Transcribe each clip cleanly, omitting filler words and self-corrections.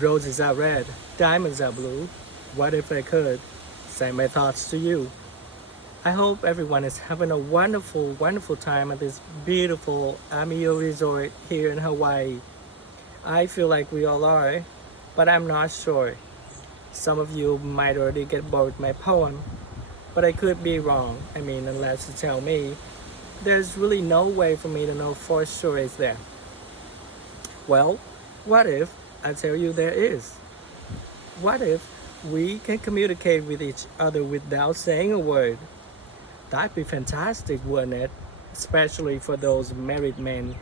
Roses are red, diamonds are blue. What if I could say my thoughts to you? I hope everyone is having a wonderful, wonderful time at this beautiful Amio resort here in Hawaii. I feel like we all are, but I'm not sure. Some of you might already get bored with my poem, but I could be wrong. Unless you tell me, there's really no way for me to know for sure is there. Well, what if I tell you there is? What if we can communicate with each other without saying a word? That'd be fantastic, wouldn't it? Especially for those married men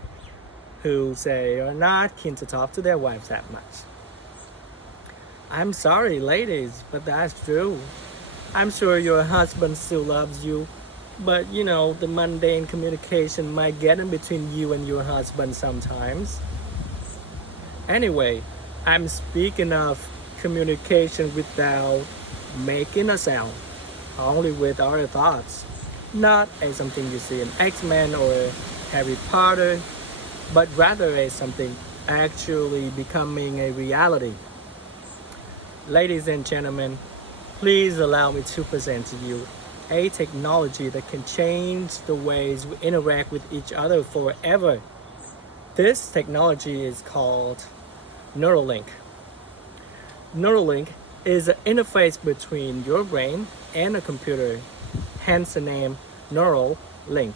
who say are not keen to talk to their wives that much. I'm sorry, ladies, but that's true. I'm sure your husband still loves you, but the mundane communication might get in between you and your husband sometimes. Anyway, I'm speaking of communication without making a sound, only with our thoughts, not as something you see in X-Men or Harry Potter, but rather as something actually becoming a reality. Ladies and gentlemen, please allow me to present to you a technology that can change the ways we interact with each other forever. This technology is called Neuralink. Neuralink is an interface between your brain and a computer, hence the name Neuralink.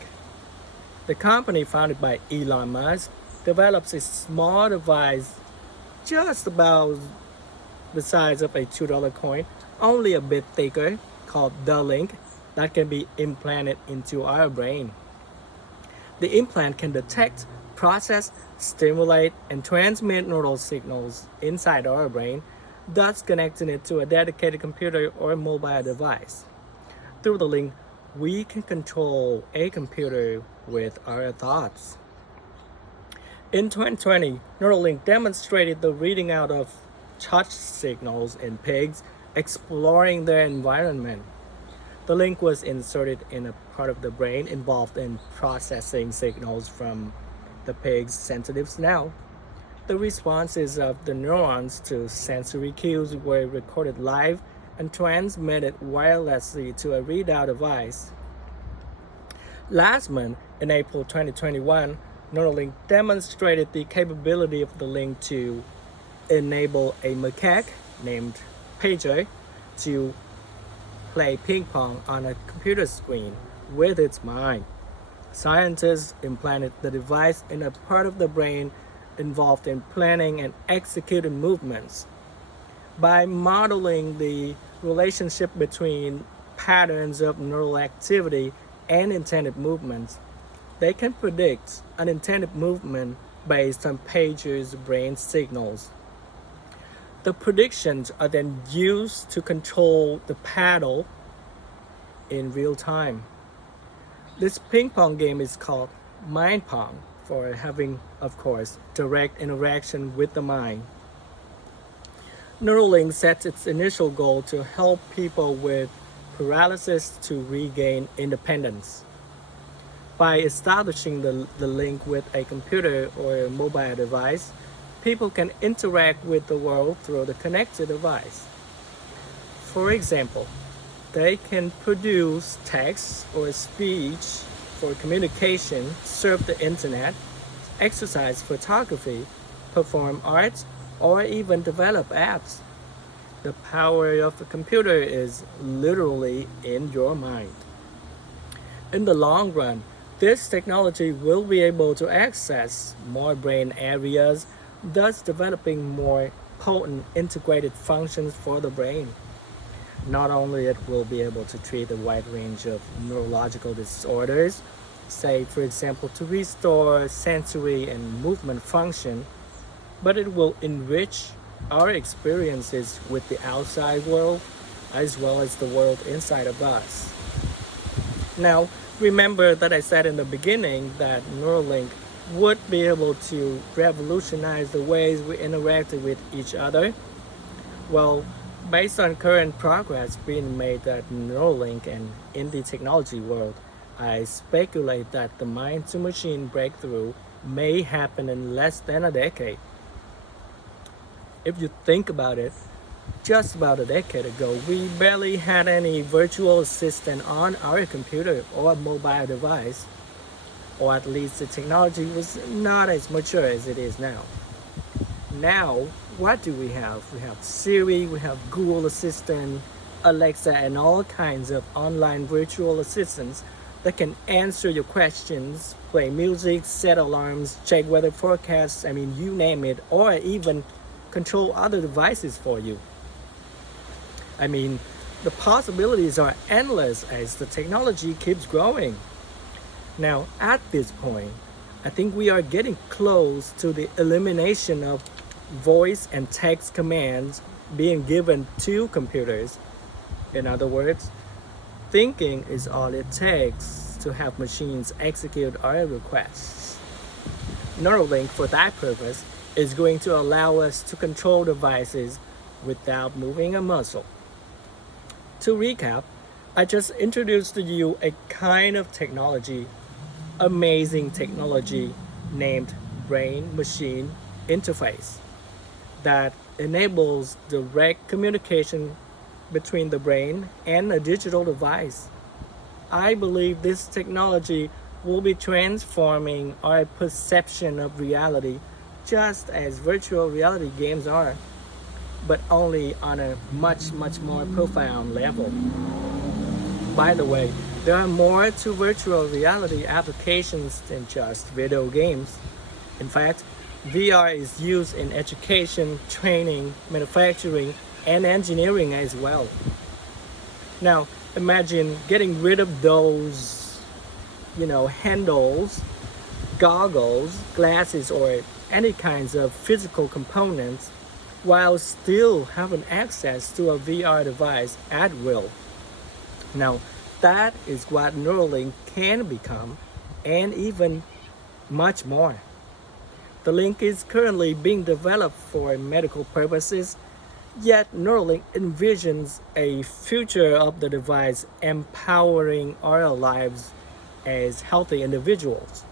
The company founded by Elon Musk develops a small device just about the size of a $2 coin, only a bit thicker, called the link, that can be implanted into our brain. The implant can detect, process, stimulate, and transmit neural signals inside our brain, thus connecting it to a dedicated computer or mobile device. Through the link, we can control a computer with our thoughts. In 2020, Neuralink demonstrated the reading out of touch signals in pigs exploring their environment. The link was inserted in a part of the brain involved in processing signals from the pig's sensitive smell. The responses of the neurons to sensory cues were recorded live and transmitted wirelessly to a readout device. Last month, in April 2021, Neuralink demonstrated the capability of the link to enable a macaque named Pager to play ping pong on a computer screen with its mind. Scientists implanted the device in a part of the brain involved in planning and executing movements. By modeling the relationship between patterns of neural activity and intended movements, they can predict unintended movement based on Pager's brain signals. The predictions are then used to control the paddle in real time. This ping pong game is called mind pong for having, of course, direct interaction with the mind. Neuralink sets its initial goal to help people with paralysis to regain independence. By establishing the link with a computer or a mobile device, people can interact with the world through the connected device. For example, they can produce text or speech for communication, surf the internet, exercise photography, perform art, or even develop apps. The power of a computer is literally in your mind. In the long run, this technology will be able to access more brain areas, thus developing more potent integrated functions for the brain. Not only it will be able to treat a wide range of neurological disorders, say for example to restore sensory and movement function, but it will enrich our experiences with the outside world as well as the world inside of us. Now, remember that I said in the beginning that Neuralink would be able to revolutionize the ways we interact with each other. Well, based on current progress being made at Neuralink and in the technology world, I speculate that the mind-to-machine breakthrough may happen in less than a decade. If you think about it, just about a decade ago, we barely had any virtual assistant on our computer or mobile device, or at least the technology was not as mature as it is now. Now, what do we have? We have Siri, we have Google Assistant, Alexa, and all kinds of online virtual assistants that can answer your questions, play music, set alarms, check weather forecasts, I mean, you name it, or even control other devices for you. I mean, the possibilities are endless as the technology keeps growing. Now, at this point, I think we are getting close to the elimination of voice and text commands being given to computers. In other words, thinking is all it takes to have machines execute our requests. Neuralink, for that purpose, is going to allow us to control devices without moving a muscle. To recap, I just introduced to you a kind of technology, amazing technology named brain-machine interface that enables direct communication between the brain and a digital device. I believe this technology will be transforming our perception of reality just as virtual reality games are, but only on a much more profound level. By the way, there are more to virtual reality applications than just video games. In fact, VR is used in education, training, manufacturing, and engineering as well. Now, imagine getting rid of those, handles, goggles, glasses, or any kinds of physical components while still having access to a VR device at will. Now, that is what Neuralink can become, and even much more. The link is currently being developed for medical purposes, yet Neuralink envisions a future of the device empowering our lives as healthy individuals.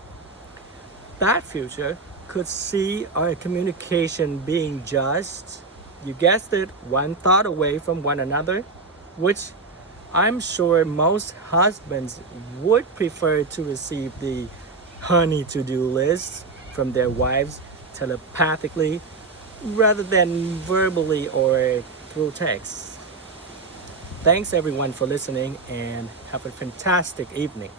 That future could see our communication being just, you guessed it, one thought away from one another, which I'm sure most husbands would prefer to receive the honey to-do list from their wives telepathically rather than verbally or through text. Thanks everyone for listening and have a fantastic evening.